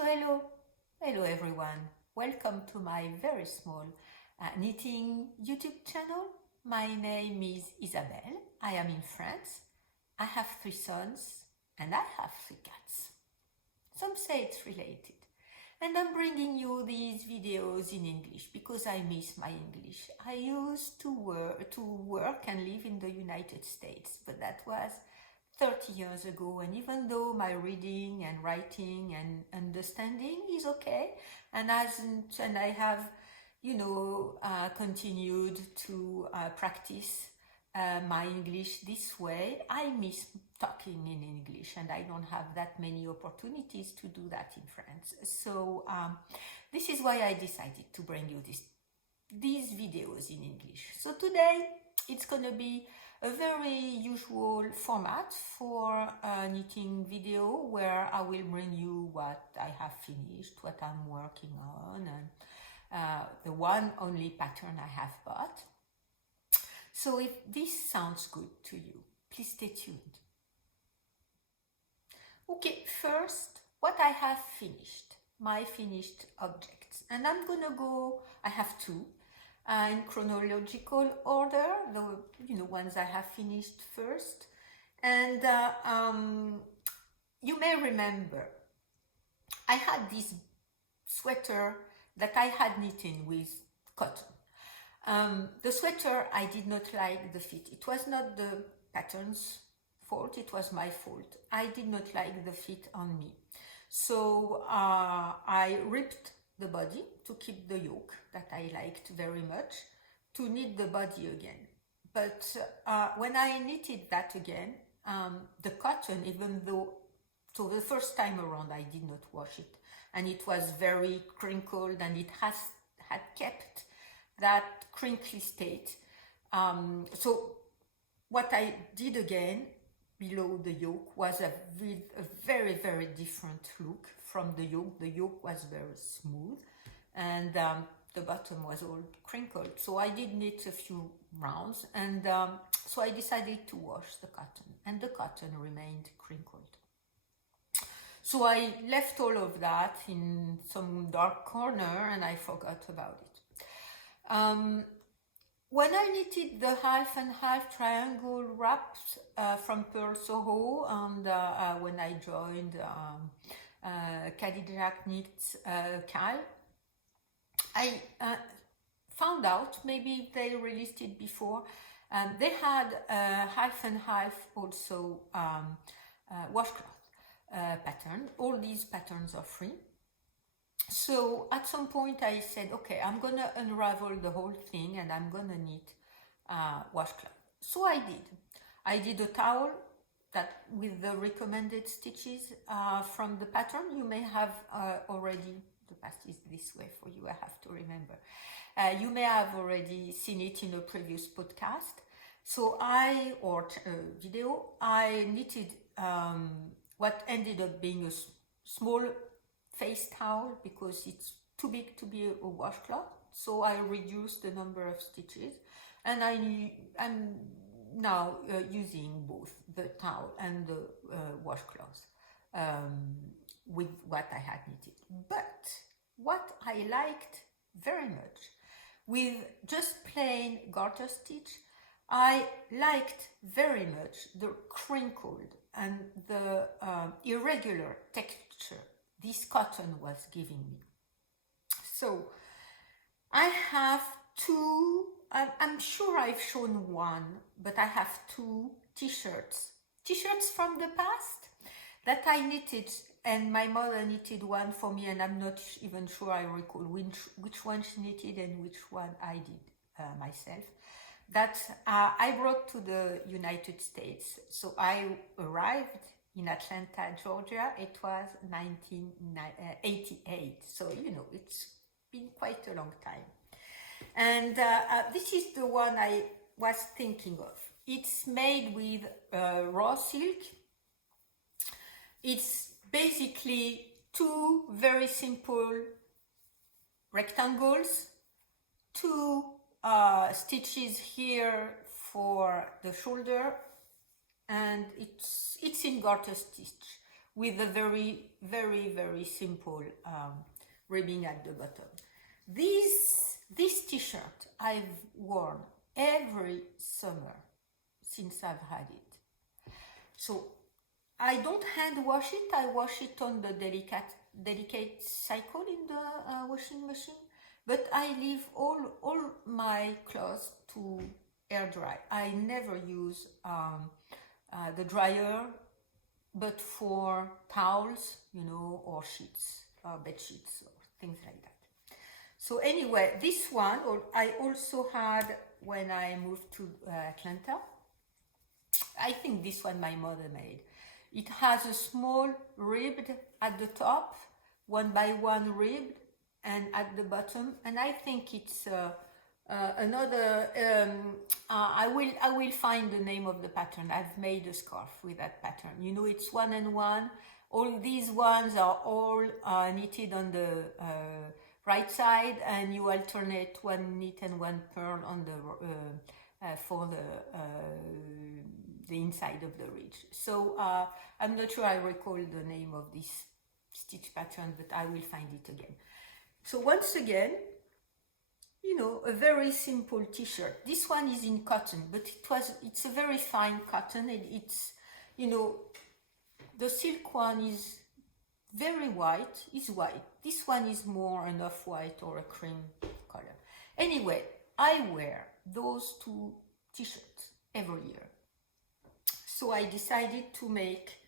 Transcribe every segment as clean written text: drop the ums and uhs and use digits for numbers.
Hello everyone. Welcome to my very small knitting YouTube channel. My name is Isabelle. I am in France. I have 3 sons and I have 3 cats. Some say it's related. And I'm bringing you these videos in English because I miss my English. I used to work and live in the United States, but that was 30 years ago, and even though my reading and writing and understanding is okay, and I have, continued to practice my English this way, I miss talking in English, and I don't have that many opportunities to do that in France. So this is why I decided to bring you these videos in English. So today it's gonna be a very usual format for a knitting video where I will bring you what I have finished, what I'm working on, and the one only pattern I have bought. So if this sounds good to you, please stay tuned. Okay, first, what I have finished, my finished objects. And I'm gonna go, I have 2. In chronological order, the ones I have finished first. And you may remember, I had this sweater that I had knitted with cotton. The sweater, I did not like the fit. It was not the pattern's fault, it was my fault. I did not like the fit on me. So I ripped the body to keep the yoke that I liked very much, to knit the body again. But when I knitted that again, the cotton, even though, so the first time around I did not wash it, and it was very crinkled, and it had kept that crinkly state. So what I did again below the yoke was a very, very different look from the yoke. The yoke was very smooth, and the bottom was all crinkled. So I did knit a few rounds, and so I decided to wash the cotton, and the cotton remained crinkled. So I left all of that in some dark corner, and I forgot about it. When I knitted the half and half triangle wraps from Pearl Soho, and when I joined Cadillac Knits Cal, I found out, maybe they released it before, they had half and half also washcloth pattern. All these patterns are free. So at some point I said, okay, I'm gonna unravel the whole thing and I'm gonna knit washcloth. So I did a towel that with the recommended stitches from the pattern. You may have already, the past is this way for you, I have to remember. You may have already seen it in a previous podcast. So video, I knitted what ended up being a small face towel because it's too big to be a washcloth. So I reduced the number of stitches, and I'm now using both the towel and the washcloth with what I had knitted. But what I liked very much with just plain garter stitch, I liked very much the crinkled and the irregular texture this cotton was giving me. So I have 2, I'm sure I've shown one, but I have 2 t-shirts from the past that I knitted, and my mother knitted one for me, and I'm not even sure I recall which one she knitted and which one I did myself, that I brought to the United States. So I arrived in Atlanta, Georgia. It was 1988. So, it's been quite a long time. And this is the one I was thinking of. It's made with raw silk. It's basically 2 very simple rectangles, 2 stitches here for the shoulder, and it's in garter stitch with a very, very, very simple ribbing at the bottom. This t-shirt I've worn every summer since I've had it. So I don't hand wash it, I wash it on the delicate cycle in the washing machine, but I leave all my clothes to air dry. I never use the dryer, but for towels, you know, or sheets, bed sheets, or things like that. So anyway, this one I also had when I moved to Atlanta. I think this one my mother made. It has a small ribbed at the top, 1 by 1 ribbed, and at the bottom. And I think it's another. I will find the name of the pattern. I've made a scarf with that pattern. You know, it's 1 and 1. All these ones are all knitted on the right side, and you alternate 1 knit and 1 purl on the for the inside of the ridge. So I'm not sure I recall the name of this stitch pattern, but I will find it again. So once again, you know, a very simple t-shirt. This one is in cotton, but it's a very fine cotton. It's, you know, the silk one is very white, is white. This one is more an off-white or a cream color. Anyway, I wear those 2 t-shirts every year. So I decided to make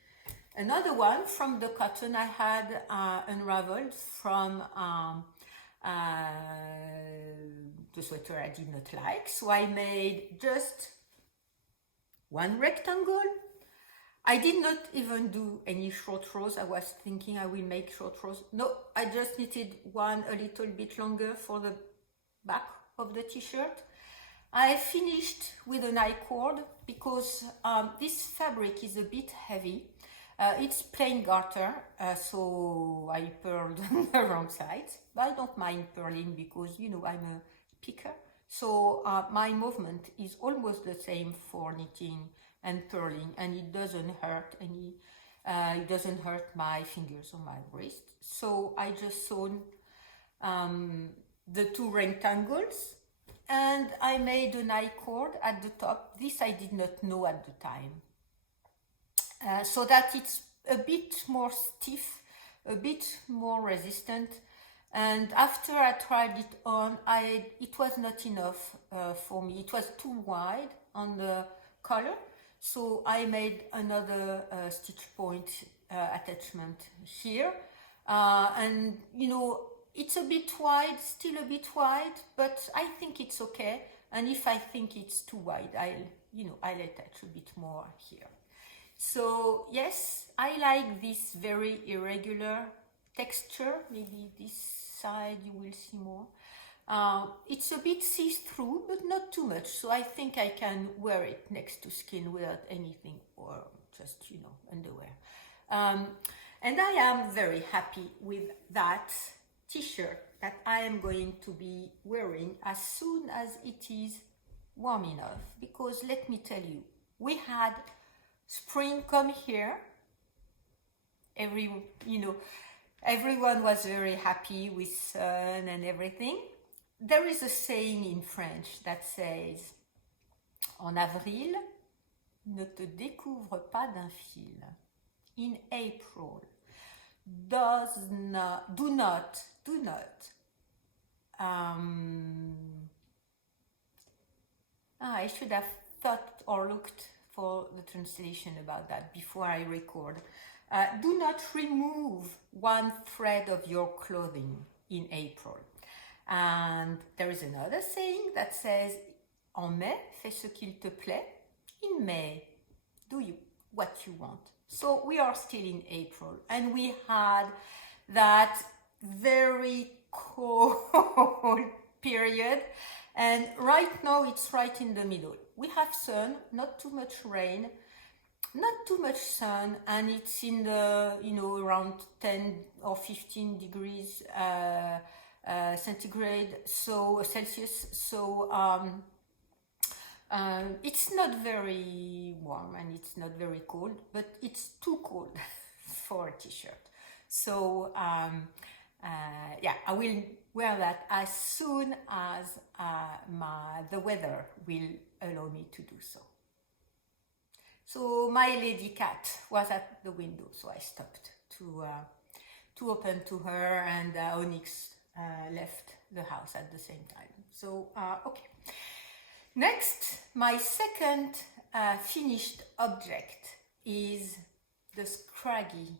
another one from the cotton I had unraveled from the sweater I did not like. So I made just 1 rectangle. I did not even do any short rows. I was thinking I will make short rows. No, I just knitted one a little bit longer for the back of the t-shirt. I finished with an I-cord because this fabric is a bit heavy. It's plain garter, so I purled on the wrong sides. But I don't mind purling because, you know, I'm a picker. So my movement is almost the same for knitting and purling, and it doesn't hurt any. It doesn't hurt my fingers or my wrist. So I just sewn the 2 rectangles, and I made an I-cord at the top. This I did not know at the time. So that it's a bit more stiff, a bit more resistant. And after I tried it on, it was not enough for me. It was too wide on the collar. So I made another stitch point attachment here. And, you know, it's a bit wide, still a bit wide, but I think it's okay. And if I think it's too wide, I'll attach a bit more here. So yes, I like this very irregular texture. Maybe this side you will see more. It's a bit see-through, but not too much. So I think I can wear it next to skin without anything, or just, you know, underwear. And I am very happy with that t-shirt that I am going to be wearing as soon as it is warm enough. Because let me tell you, we had spring come here. Everyone was very happy with sun and everything. There is a saying in French that says, en avril, ne te découvre pas d'un fil. In April, do not. I should have thought or looked for the translation about that before I record. Do not remove 1 thread of your clothing in April. And there is another saying that says, en mai, fais ce qu'il te plaît. In May, do what you want. So we are still in April, and we had that very cold period. And right now it's right in the middle. We have sun, not too much rain, not too much sun, and it's in the, around 10 or 15 degrees centigrade, so Celsius. So it's not very warm and it's not very cold, but it's too cold for a t-shirt. So yeah, I will wear that as soon as the weather will allow me to do so. So my lady cat was at the window, so I stopped to open to her, and Onyx left the house at the same time. So okay. Next, my second finished object is the scraggy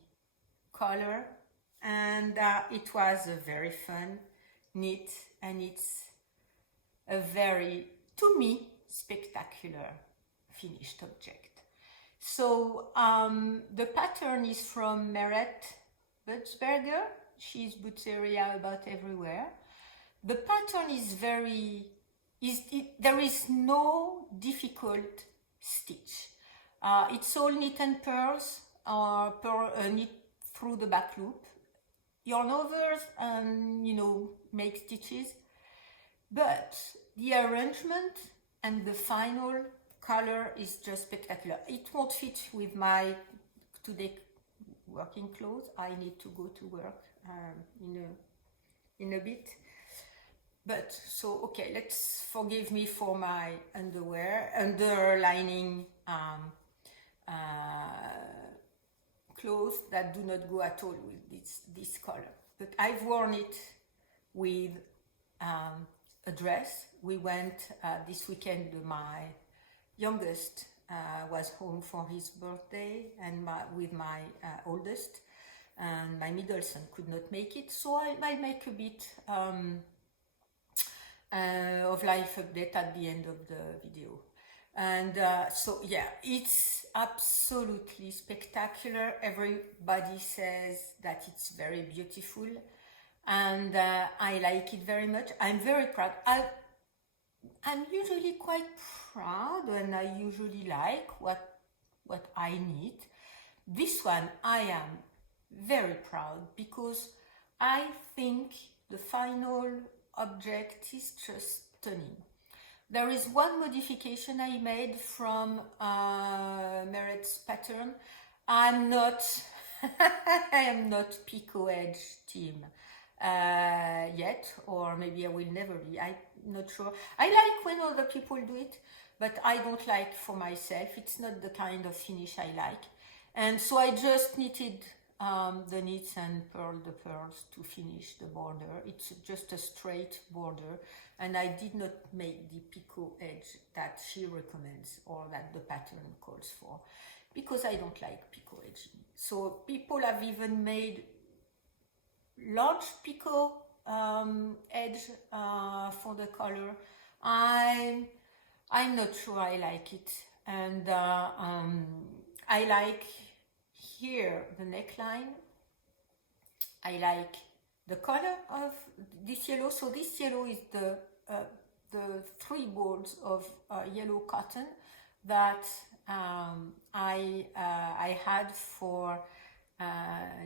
color, and it was a very fun knit, and it's a very, to me, spectacular finished object. So the pattern is from Meret Butzberger. She's Butzeria about everywhere. The pattern is very, there is no difficult stitch. It's all knit and pearls, knit through the back loop. Yarn overs and, you know, make stitches. But the arrangement and the final color is just spectacular. It won't fit with my today working clothes. I need to go to work in a bit. But so okay, let's forgive me for my underlining clothes that do not go at all with this color. But I've worn it with a dress. We went this weekend. My youngest was home for his birthday, and with my oldest, and my middle son could not make it, so I might make a bit of life update at the end of the video. And so yeah, it's absolutely spectacular. Everybody says that it's very beautiful, and I like it very much. I'm very proud. I'm usually quite proud, and I usually like what I need. This one I am very proud, because I think the final object is just stunning. There is one modification I made from Meret's pattern. I'm not I am not Pico Edge team yet, or maybe I will never be. I'm not sure. I like when other people do it, but I don't like for myself. It's not the kind of finish I like. And so I just knitted the knits and purled the pearls to finish the border. It's just a straight border, and I did not make the Pico edge that she recommends or that the pattern calls for, because I don't like Pico edge. So people have even made large Pico edge for the color. I'm not sure I like it, and I like here the neckline. I like the color of this yellow. So this yellow is the 3 balls of yellow cotton that I had for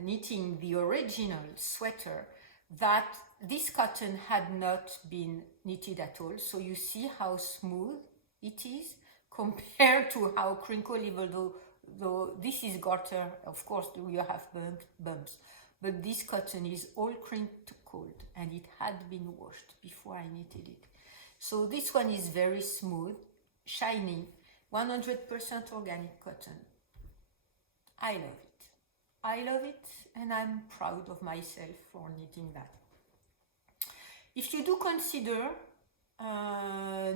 knitting the original sweater. That this cotton had not been knitted at all. So you see how smooth it is compared to how crinkled, even though this is garter. Of course, you have bumps, but this cotton is all crinkled, and it had been washed before I knitted it. So this one is very smooth, shiny, 100% organic cotton. I love it. I love it, and I'm proud of myself for knitting that. If you do consider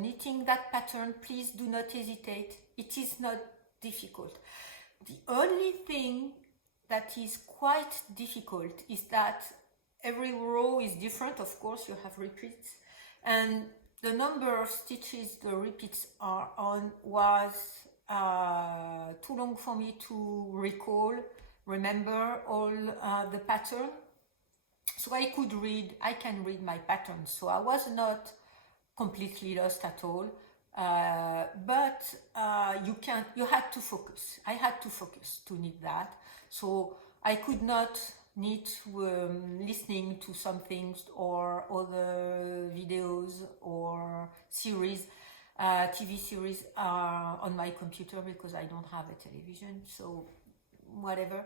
knitting that pattern, please do not hesitate. It is not difficult. The only thing that is quite difficult is that every row is different. Of course, you have repeats, and the number of stitches the repeats are on was too long for me to remember all the pattern. So I can read my pattern. So I was not completely lost at all. But you had to focus. I had to focus to knit that. So I could not knit listening to some things or other videos or series, TV series on my computer, because I don't have a television. So whatever.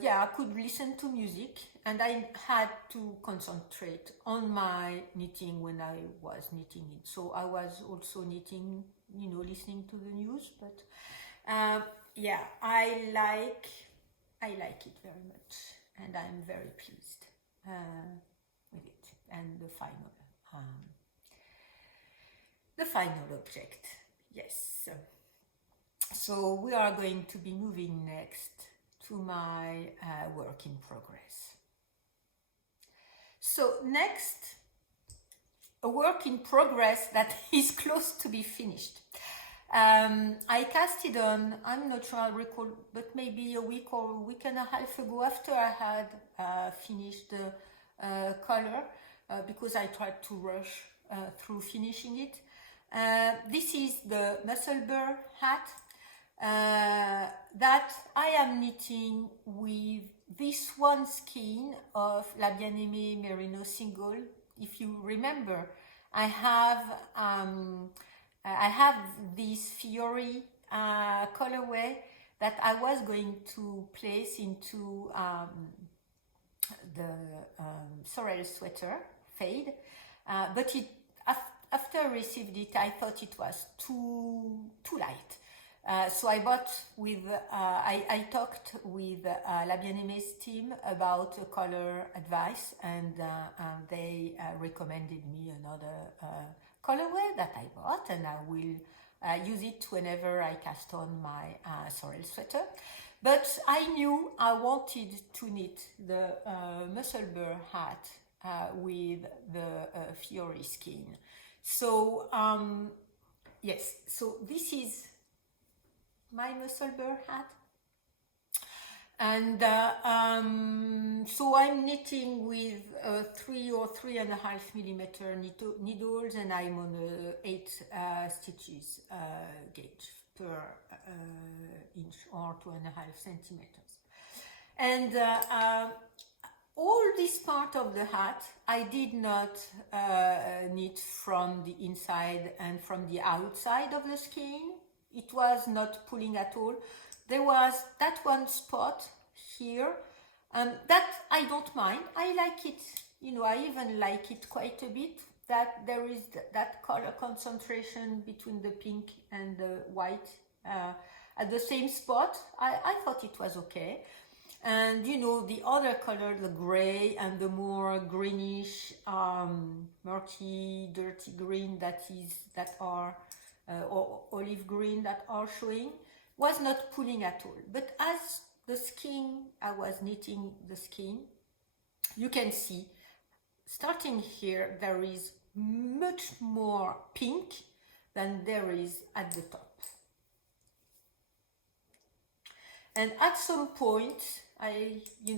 Yeah, I could listen to music, and I had to concentrate on my knitting when I was knitting it. So I was also knitting, listening to the news. But yeah, I like it very much, and I'm very pleased with it and the final object. Yes. So we are going to be moving next to my work in progress. So next, a work in progress that is close to be finished. I cast it on, I'm not sure I recall, but maybe a week or a week and a half ago, after I had finished the color, because I tried to rush through finishing it. This is the Muscle Bear hat that I am knitting with this one skein of La Bien-Aimée Merino Single. If you remember, I have this Fiori colorway that I was going to place into the sorrel sweater fade, but after I received it, I thought it was too light. So I bought with, I talked with La Bien-Aimé's team about color advice, and they recommended me another colorway that I bought, and I will use it whenever I cast on my sorrel sweater. But I knew I wanted to knit the Muscle Bear hat with the Fiori skein. So yes, so this is my Muscle Bear hat, and so I'm knitting with 3 or 3.5 millimeter needles, and I'm on 8 stitches gauge per inch, or 2.5 centimeters. And all this part of the hat I did not knit from the inside and from the outside of the skein. It was not pulling at all. There was that one spot here that I don't mind. I like it, I even like it quite a bit, that there is that color concentration between the pink and the white at the same spot. I thought it was okay. And the other color, the gray and the more greenish, murky, dirty green that are or olive green that are showing, was not pulling at all. But as the skein, I was knitting the skein, you can see, starting here, there is much more pink than there is at the top. And at some point, in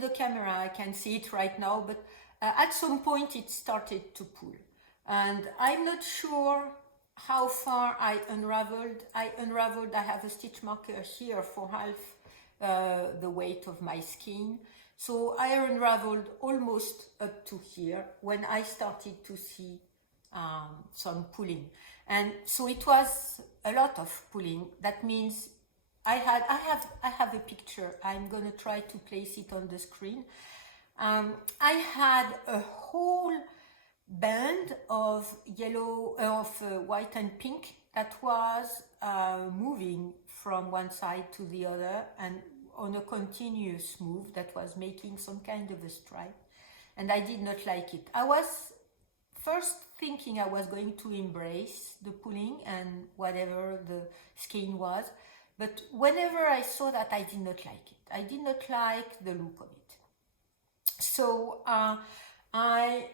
the camera, I can see it right now, but at some point it started to pull. And I'm not sure how far I unraveled. I have a stitch marker here for half the weight of my skein. So I unraveled almost up to here when I started to see some pulling. And so it was a lot of pulling. That means I have a picture. I'm gonna try to place it on the screen. I had a whole band of yellow, white and pink that was moving from one side to the other, and on a continuous move that was making some kind of a stripe, and I did not like it. I was first thinking I was going to embrace the pulling and whatever the skein was, but whenever I saw that, I did not like it. I did not like the look of it. So I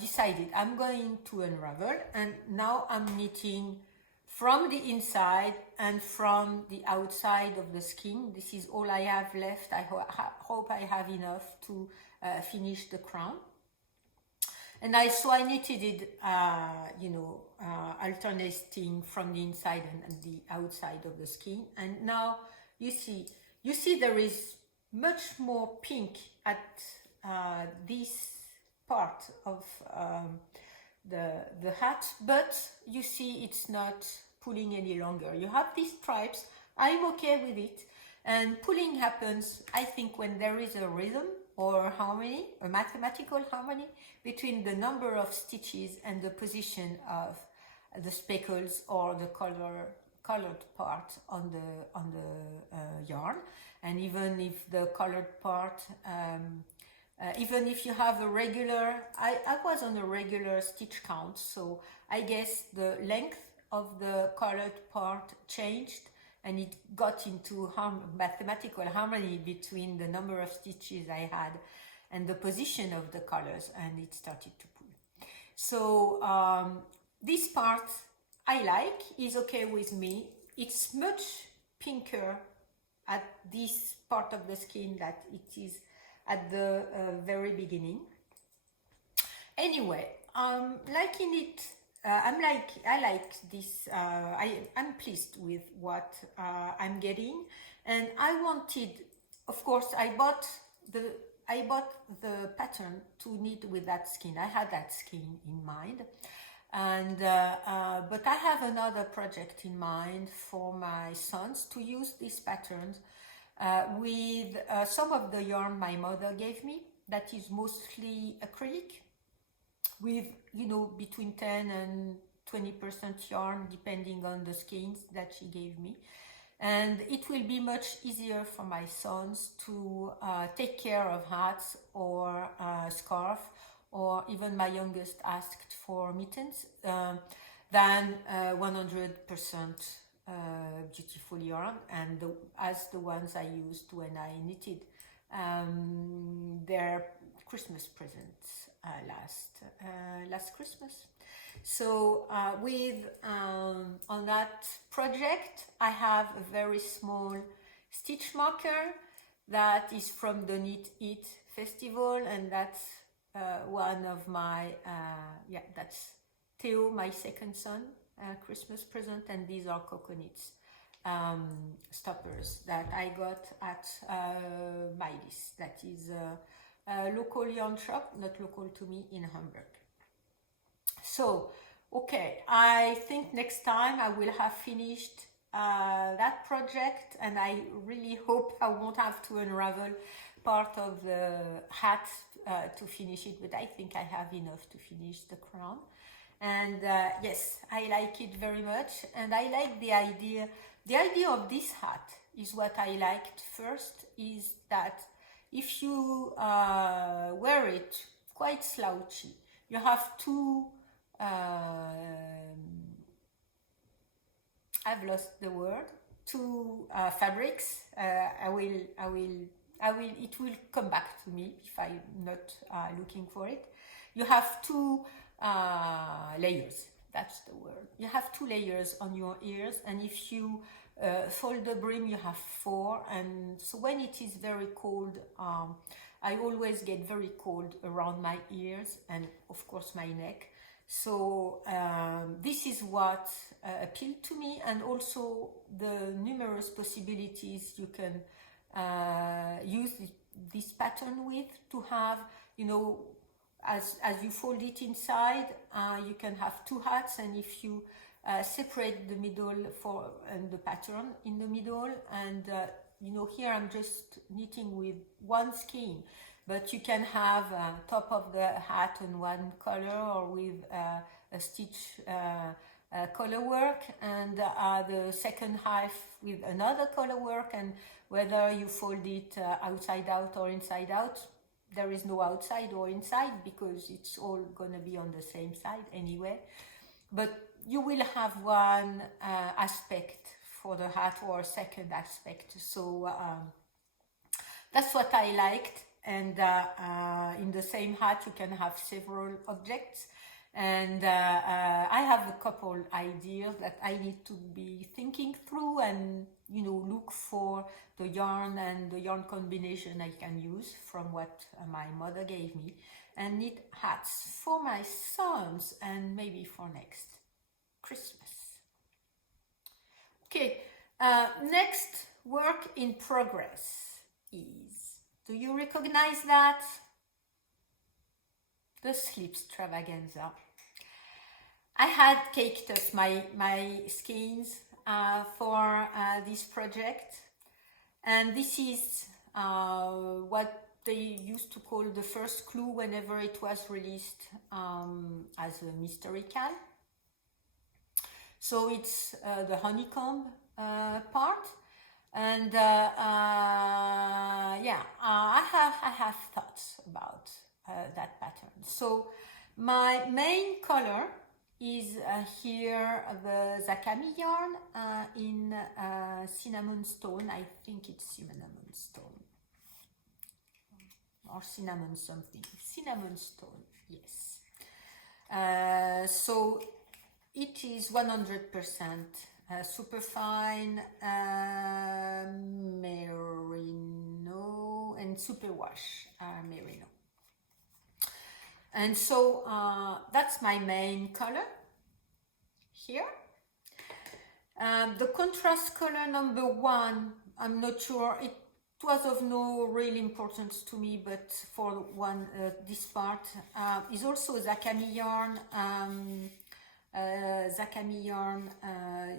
decided I'm going to unravel, and now I'm knitting from the inside and from the outside of the skein. This is all I have left. I hope I have enough to finish the crown. And I knitted it, alternating from the inside and the outside of the skein. And now you see there is much more pink at this part of the hat, but you see it's not pulling any longer. You have these stripes, I'm okay with it. And pulling happens, I think, when there is a rhythm or harmony, a mathematical harmony between the number of stitches and the position of the speckles or the colored part on the yarn. And even if the colored part, even if you have a regular, I was on a regular stitch count, so I guess the length of the colored part changed and it got into mathematical harmony between the number of stitches I had and the position of the colors, and it started to pull. So this part I like, is okay with me. It's much pinker at this part of the skin that it is at the very beginning. Anyway, liking it. I like this. I'm pleased with what I'm getting, and I wanted, of course, I bought the pattern to knit with that skin. I had that skin in mind, and but I have another project in mind for my sons to use these patterns with some of the yarn my mother gave me. That is mostly acrylic, with, you know, between 10 and 20% yarn depending on the skeins that she gave me. And it will be much easier for my sons to take care of hats or scarf, or even my youngest asked for mittens, than 100% beautiful yarn, and as the ones I used when I knitted their Christmas presents last Christmas. So with on that project, I have a very small stitch marker that is from the Knit It festival, and that's one of my that's Theo, my second son, Christmas present, and these are coconuts stoppers that I got at Midas. That is a local yarn shop, not local to me, in Hamburg. So, okay, I think next time I will have finished that project, and I really hope I won't have to unravel part of the hat to finish it, but I think I have enough to finish the crown. And yes, I like it very much, and I like the idea of this hat. Is what I liked first, is that if you wear it quite slouchy, you have two I've lost the word, two fabrics. It will come back to me if I'm not looking for it. You have two layers, that's the word. You have two layers on your ears, and if you fold the brim, you have four. And so when it is very cold, I always get very cold around my ears and of course my neck. So this is what appealed to me, and also the numerous possibilities you can use this pattern with, to have, you know, as you fold it inside, you can have two hats, and if you separate the middle and the pattern in the middle, and you know, here I'm just knitting with one skein, but you can have top of the hat on one color, or with a stitch color work, and the second half with another color work, and whether you fold it outside out or inside out, there is no outside or inside because it's all gonna be on the same side anyway. But you will have one aspect for the hat, or a second aspect. So that's what I liked. And in the same hat you can have several objects, and I have a couple ideas that I need to be thinking through, and, you know, look for the yarn and the yarn combination I can use from what my mother gave me, and knit hats for my sons and maybe for next Christmas. Okay, next work in progress is, do you recognize that? The Sleep Extravaganza. I had caked up my skeins for this project, and this is what they used to call the first clue whenever it was released as a mystery cal. So it's the honeycomb part, and yeah, I have thoughts about that pattern. So my main color is here the Zakami yarn in cinnamon stone. I think it's cinnamon stone or cinnamon something. Cinnamon stone, yes. So it is 100% superfine merino and superwash merino. And so that's my main color here. The contrast color number 1, I'm not sure, it was of no real importance to me, but for one, this part is also Zakami yarn. Zakami yarn,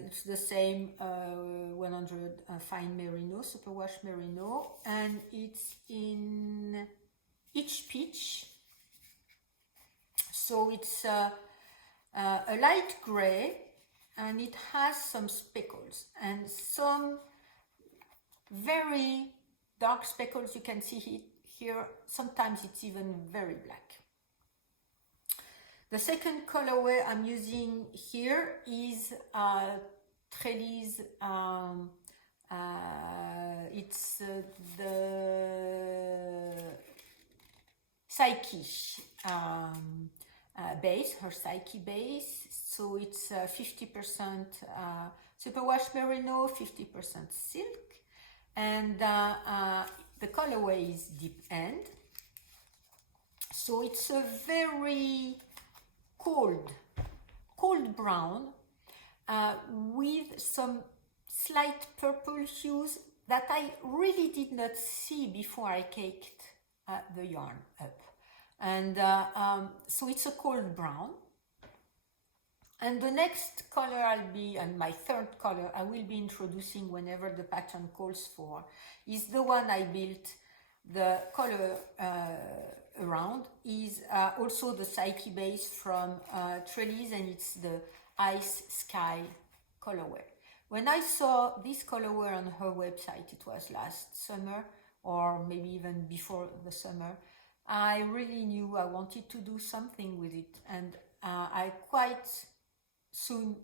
it's the same 100 fine merino, superwash merino, and it's in each peach. So it's a light gray, and it has some speckles and some very dark speckles. You can see it here. Sometimes it's even very black. The second colorway I'm using here is Trellis. It's the Psyche base, her Psyche base. So it's 50% superwash merino, 50% silk, and the colorway is deep end. So it's a very cold brown with some slight purple hues that I really did not see before I caked the yarn up. And so it's a cold brown. And the next color and my third color I will be introducing whenever the pattern calls for, is the one I built the color around, is also the Psyche base from Trellis, and it's the Ice Sky colorway. When I saw this colorway on her website, it was last summer or maybe even before the summer, I really knew I wanted to do something with it, and I quite soon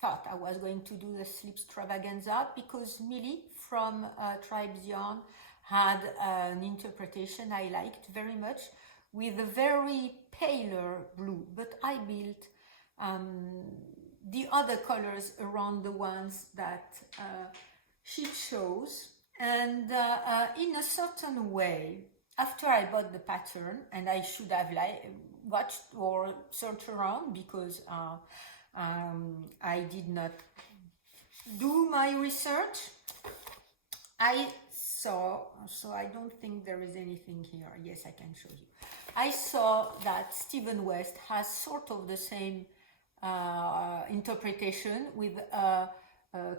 thought I was going to do the Slip Stravaganza, because Millie from Tribes Yarn had an interpretation I liked very much with a very paler blue, but I built the other colors around the ones that she chose, and in a certain way, after I bought the pattern, and I should have watched or searched around, because I did not do my research, I saw, so I don't think there is anything here. Yes, I can show you. I saw that Stephen West has sort of the same interpretation with a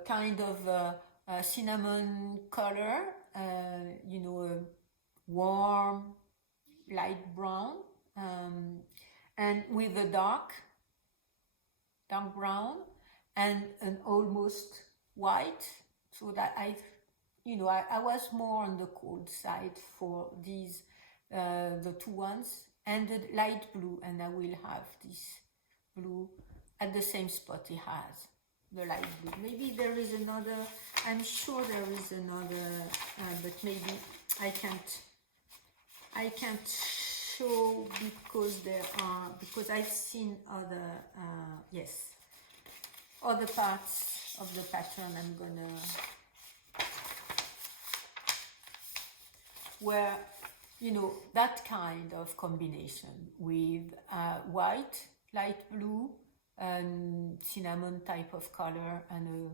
kind of cinnamon color, you know, a warm light brown, and with a dark brown and an almost white, so that I was more on the cold side for these the two ones, and the light blue, and I will have this blue at the same spot he has, the light blue. Maybe there is another, I'm sure there is another, but maybe I can't show because because I've seen other, yes, other parts of the pattern. I'm gonna, where, you know, that kind of combination with white, light blue, and cinnamon type of color, and a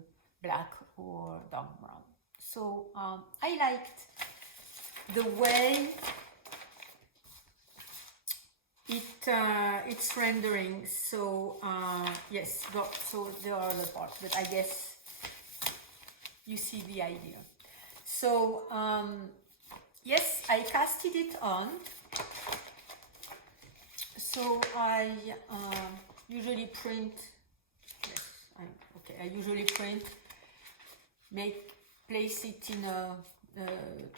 black or dark brown. So I liked the way it it's rendering. So yes, so the other part, but I guess you see the idea. So yes, I casted it on. So I usually print. Yes, I usually print. Place it in a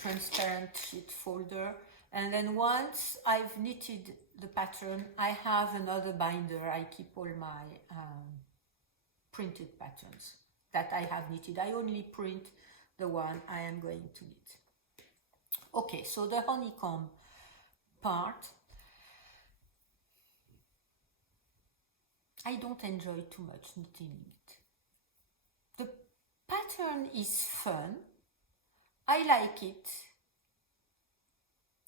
transparent sheet folder, and then once I've knitted the pattern, I have another binder. I keep all my printed patterns that I have knitted. I only print the one I am going to knit. Okay, so the honeycomb part, I don't enjoy too much knitting it. The pattern is fun. I like it.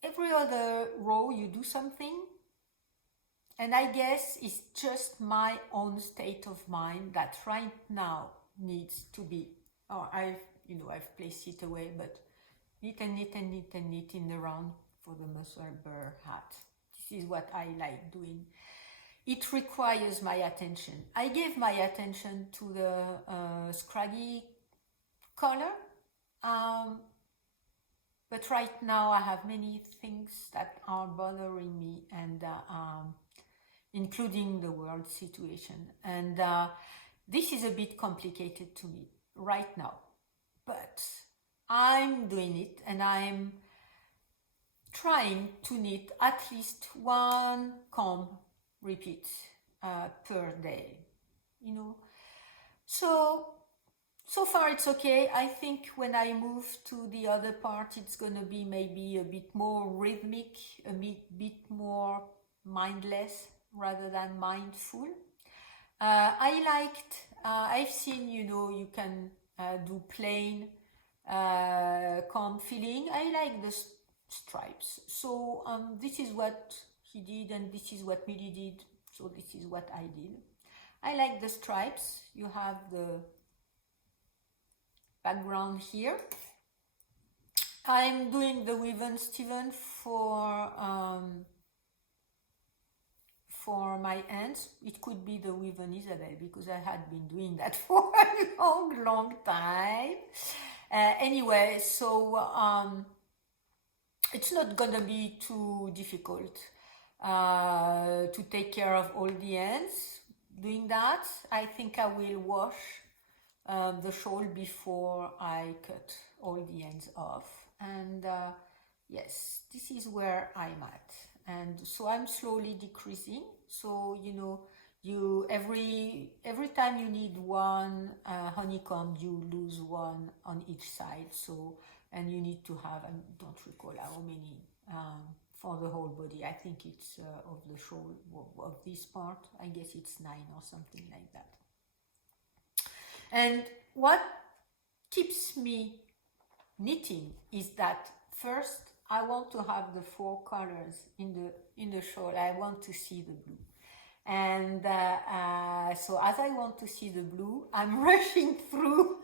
Every other row you do something, and I guess it's just my own state of mind that right now needs to be, I've placed it away, but knit and knit and knit and knit in the round for the muscle burr hat. This is what I like doing. It requires my attention. I gave my attention to the scraggy color, but right now I have many things that are bothering me, and including the world situation, and this is a bit complicated to me right now, but I'm doing it, and I'm trying to knit at least one comb repeat per day, so far it's okay. I think when I move to the other part, it's gonna be maybe a bit more rhythmic, a bit more mindless rather than mindful. I've seen, you can do plain comb filling. I like the stripes. So this is what he did, and this is what Millie did. So this is what I did. I like the stripes. You have the background here. I'm doing the Weave Steven for my ends. It could be the Weave Isabel, because I had been doing that for a long time. Anyway, so it's not gonna be too difficult to take care of all the ends. Doing that, I think I will wash the shawl before I cut all the ends off, and yes, this is where I'm at, and so I'm slowly decreasing. So you every time you need one honeycomb, you lose one on each side. So, and you need to have, I don't recall how many for the whole body. I think it's of the shawl, of this part, I guess it's 9 or something like that. And what keeps me knitting is that first I want to have the 4 colors in the shawl. I want to see the blue, and so as I want to see the blue, I'm rushing through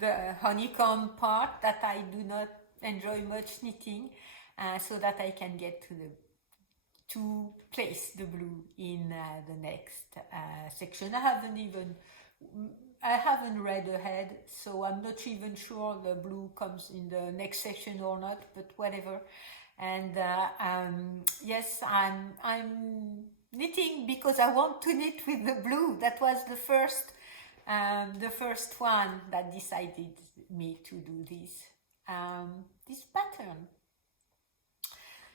the honeycomb part that I do not enjoy much knitting, so that I can get to place the blue in the next section. I haven't read ahead, so I'm not even sure the blue comes in the next section or not, but whatever. And yes, I'm knitting because I want to knit with the blue. That was the first one that decided me to do this pattern.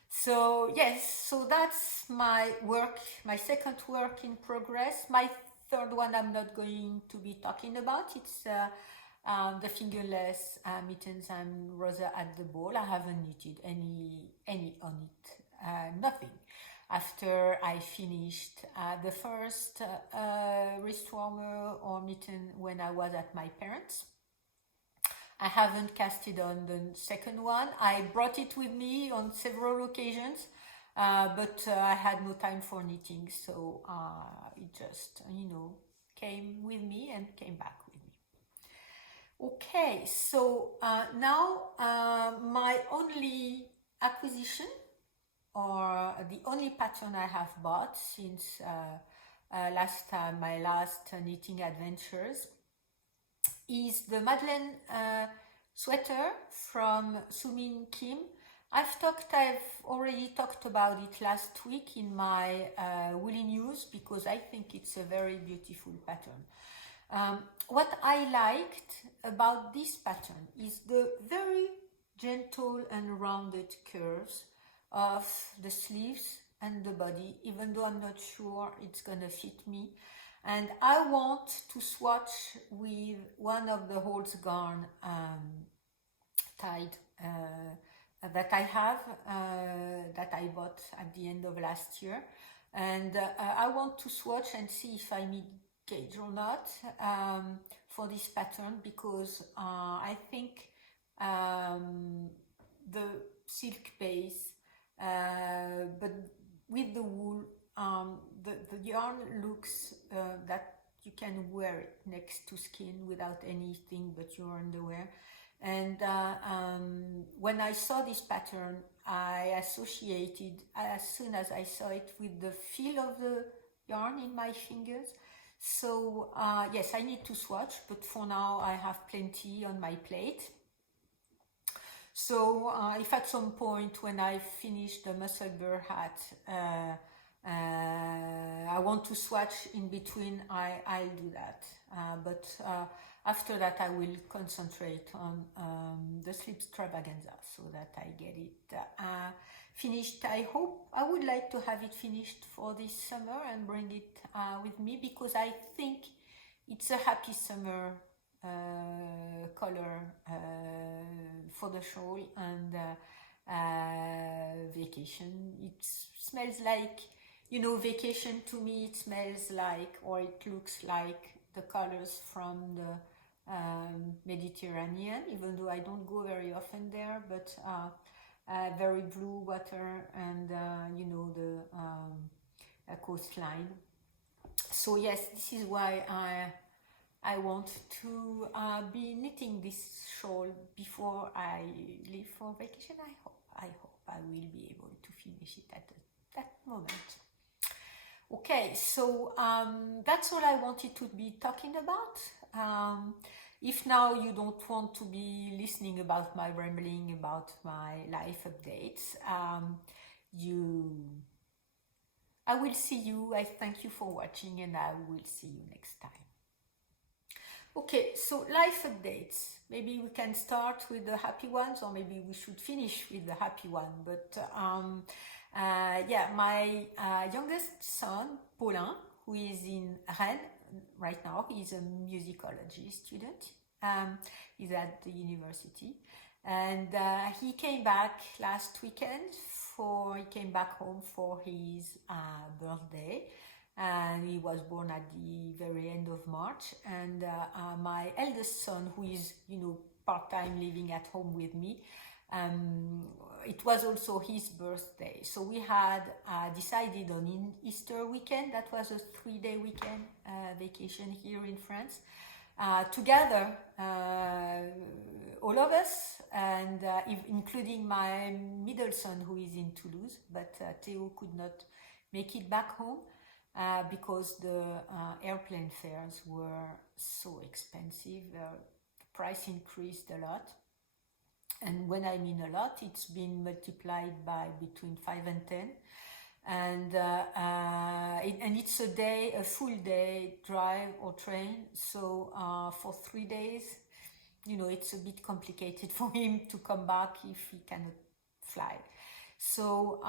So yes, so that's my work, my second work in progress. My third one I'm not going to be talking about. It's the fingerless mittens and Rosa at the ball. I haven't knitted any on it, nothing. After I finished the first wrist warmer or mitten when I was at my parents', I haven't casted on the second one. I brought it with me on several occasions, but I had no time for knitting, so it just, came with me and came back with me. Okay, so now my only acquisition are the only pattern I have bought since last time, my last knitting adventures, is the Madeleine sweater from Soumine Kim. I've already talked about it last week in my Woolly News because I think it's a very beautiful pattern. What I liked about this pattern is the very gentle and rounded curves of the sleeves and the body, even though I'm not sure it's gonna fit me. And I want to swatch with one of the Holz Garn tied that I have, that I bought at the end of last year. And I want to swatch and see if I meet gauge or not for this pattern, because I think the silk base, but with the wool, the yarn looks that you can wear it next to skin without anything but your underwear. And when I saw this pattern, I associated, as soon as I saw it, with the feel of the yarn in my fingers. So yes, I need to swatch, but for now I have plenty on my plate. So if at some point when I finish the muscle bear hat, I want to swatch in between, I'll do that. But after that I will concentrate on the slip extravaganza so that I get it finished. I would like to have it finished for this summer and bring it with me, because I think it's a happy summer color for the shawl and vacation. It smells like, you know, vacation to me, it smells like, or it looks like the colors from the Mediterranean, even though I don't go very often there, but very blue water and you know, the coastline. So yes, this is why I want to be knitting this shawl before I leave for vacation. I hope I will be able to finish it at that moment. Okay, so that's all I wanted to be talking about. If now you don't want to be listening about my rambling about my life updates, I will see you. I thank you for watching, and I will see you next time. Okay, so life updates. Maybe we can start with the happy ones, or maybe we should finish with the happy one. But yeah, my youngest son, Paulin, who is in Rennes right now, he's a musicology student. He's at the university, and he came back last weekend. He came back home for his birthday. And he was born at the very end of March. And my eldest son, who is, you know, part-time living at home with me, it was also his birthday. So we had decided on Easter weekend, that was a 3-day weekend vacation here in France, together, all of us, and including my middle son, who is in Toulouse, but Theo could not make it back home. Because the airplane fares were so expensive, the price increased a lot. And when I mean a lot, it's been multiplied by between 5 and 10. And it's a full day drive or train. So for 3 days, you know, it's a bit complicated for him to come back if he cannot fly. So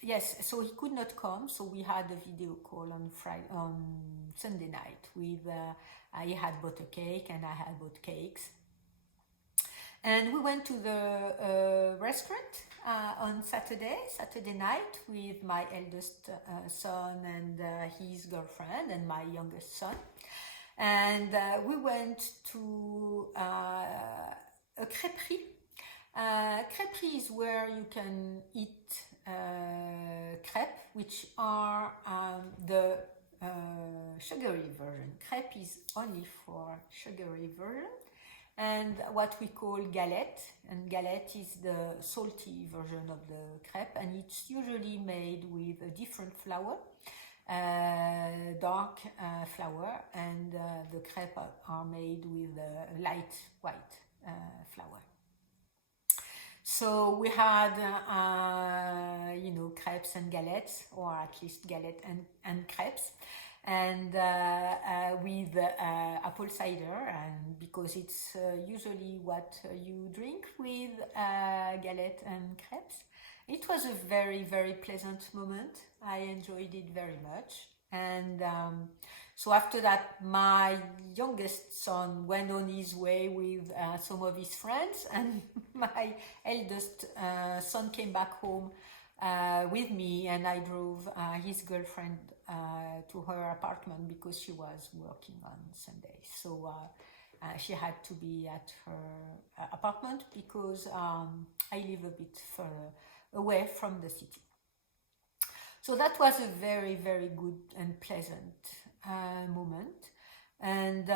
yes, so he could not come. So we had a video call on Sunday night with he had bought a cake and I had bought cakes, and we went to the restaurant on Saturday night with my eldest son and his girlfriend and my youngest son, and we went to a crêperie. Crêperie is where you can eat crêpes, which are the sugary version. Crêpe is only for sugary version, and what we call galette. And galette is the salty version of the crepe, and it's usually made with a different flour, dark flour, and the crepes are made with light white flour. So we had, crepes and galettes, or at least galette and crepes, and with apple cider, and because it's usually what you drink with galette and crepes. It was a very, very pleasant moment. I enjoyed it very much. And so after that, my youngest son went on his way with some of his friends, and my eldest son came back home with me, and I drove his girlfriend to her apartment because she was working on Sunday. So she had to be at her apartment because I live a bit further away from the city. So that was a very, very good and pleasant moment, and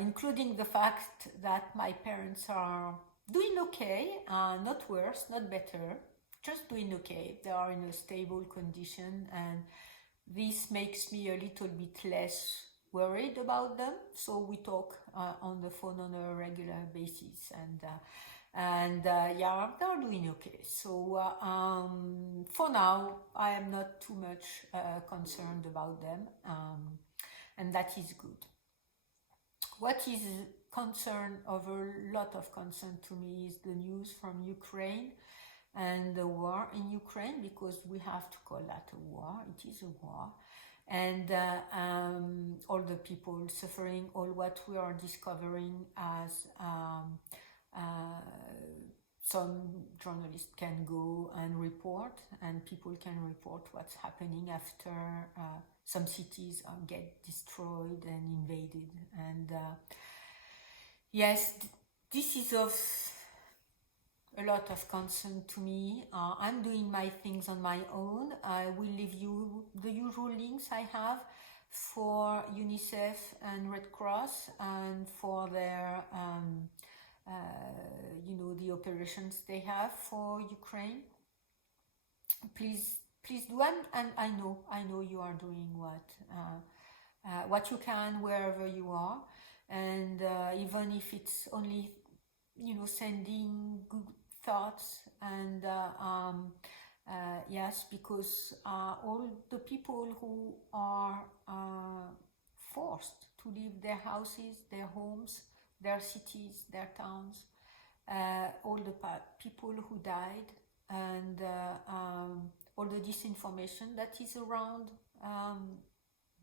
including the fact that my parents are doing okay, not worse, not better, just doing okay. They are in a stable condition, and this makes me a little bit less worried about them. So we talk on the phone on a regular basis, and yeah, they're doing okay. So for now, I am not too much concerned about them, and that is good. What is concern, of a lot of concern to me, is the news from Ukraine and the war in Ukraine, because we have to call that a war. It is a war. And all the people suffering, all what we are discovering as some journalists can go and report, and people can report what's happening after some cities get destroyed and invaded. And yes, this is of a lot of concern to me. I'm doing my things on my own. I will leave you the usual links I have for UNICEF and Red Cross, and for their the operations they have for Ukraine. Please do, and I know you are doing what you can wherever you are, and even if it's only sending good thoughts, and yes, because all the people who are forced to leave their houses, their homes, their cities, their towns, all the people who died, and all the disinformation that is around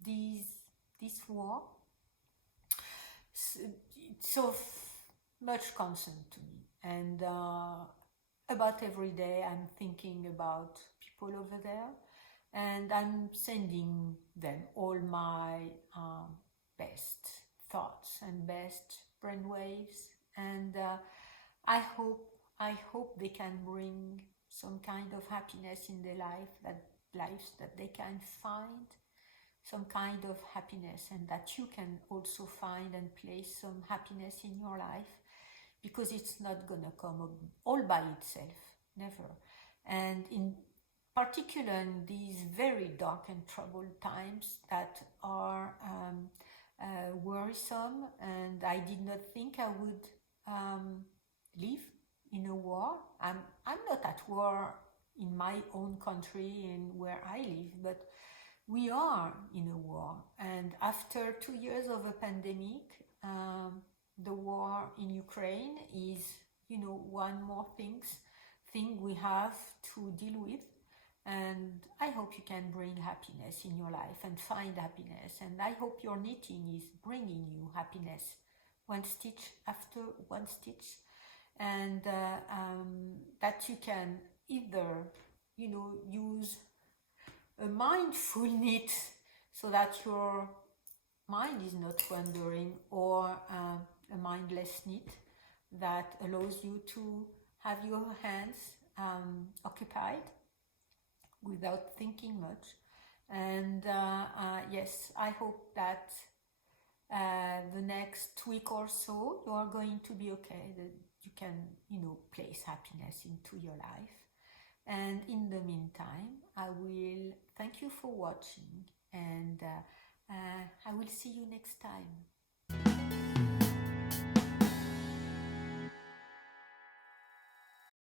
this war. It's of much concern to me, and about every day I'm thinking about people over there, and I'm sending them all my best thoughts and best brainwaves, and I hope they can bring some kind of happiness in their lives, that they can find some kind of happiness, and that you can also find and place some happiness in your life, because it's not gonna come all by itself, never. And in particular in these very dark and troubled times that are worrisome, and I did not think I would live in a war. I'm not at war in my own country and where I live, but we are in a war. And after 2 years of a pandemic, the war in Ukraine is, one more thing we have to deal with. And I hope you can bring happiness in your life and find happiness. And I hope your knitting is bringing you happiness, one stitch after one stitch. And that you can either, use a mindful knit so that your mind is not wandering, or a mindless knit that allows you to have your hands occupied without thinking much. And yes, I hope that the next week or so, you are going to be okay. That you can, place happiness into your life. And in the meantime, I will thank you for watching, and I will see you next time.